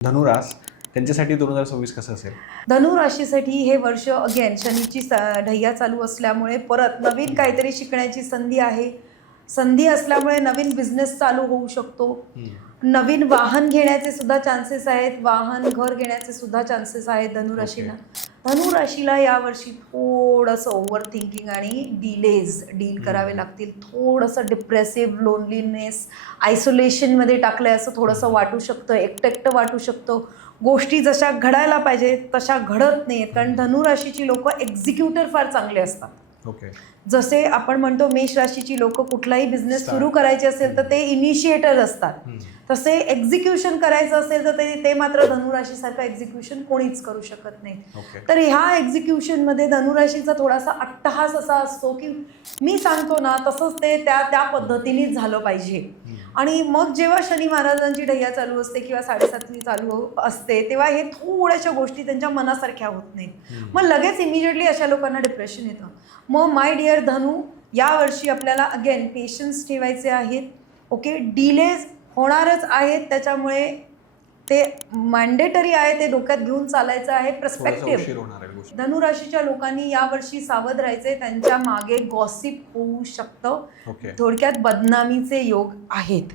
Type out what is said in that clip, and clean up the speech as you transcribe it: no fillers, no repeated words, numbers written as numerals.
धनुरास त्यांच्यासाठी 2026 कसं असेल? धनु राशीसाठी हे वर्ष अगेन शनीची ढैया चालू असल्यामुळे परत नवीन काहीतरी शिकण्याची संधी आहे. संधी असल्यामुळे नवीन बिझनेस चालू होऊ शकतो. नवीन वाहन घेण्याचे सुद्धा चान्सेस आहेत. वाहन घर घेण्याचे सुद्धा चान्सेस आहेत धनुराशीला. धनुराशीला यावर्षी थोडंसं ओव्हर थिंकिंग आणि डील करावे लागतील. थोडंसं डिप्रेसिव्ह, लोनलीनेस, आयसोलेशनमध्ये टाकलंय असं थोडंसं वाटू शकतं. एकटं वाटू शकतं. गोष्टी जशा घडायला पाहिजे तशा घडत नाहीत. कारण धनुराशीची लोक एक्झिक्युटर फार चांगले असतात. जसे आपण म्हणतो मेष राशीची लोक कुठलाही बिझनेस सुरू करायचे असेल तर ते इनिशिएटर असतात. तसे एक्झिक्युशन करायचं असेल तर ते मात्र धनुराशीसारखं एक्झिक्युशन कोणीच करू शकत नाही. तर ह्या एक्झिक्युशनमध्ये धनुराशीचा थोडासा अट्टहास असा असतो की मी सांगतो ना तसंच ते त्या पद्धतीनेच झालं पाहिजे. आणि मग जेव्हा शनी महाराजांची ढैया चालू असते किंवा 7.5वी चालू असते तेव्हा हे थोड्याशा गोष्टी त्यांच्या मनासारख्या होत नाहीत. मग लगेच इमिजिएटली अशा लोकांना डिप्रेशन येतं. मग माय डिअर धनु, यावर्षी आपल्याला अगेन पेशन्स ठेवायचे आहेत. ओके, डिलेज होणारच आहेत, त्याच्यामुळे ते मॅन्डेटरी आहे, ते डोक्यात घेऊन चालायचं आहे. पर्स्पेक्टिव्ह धनुराशीच्या लोकांनी यावर्षी सावध राहायचे. त्यांच्या मागे गॉसिप होऊ शकतं. थोडक्यात बदनामीचे योग आहेत.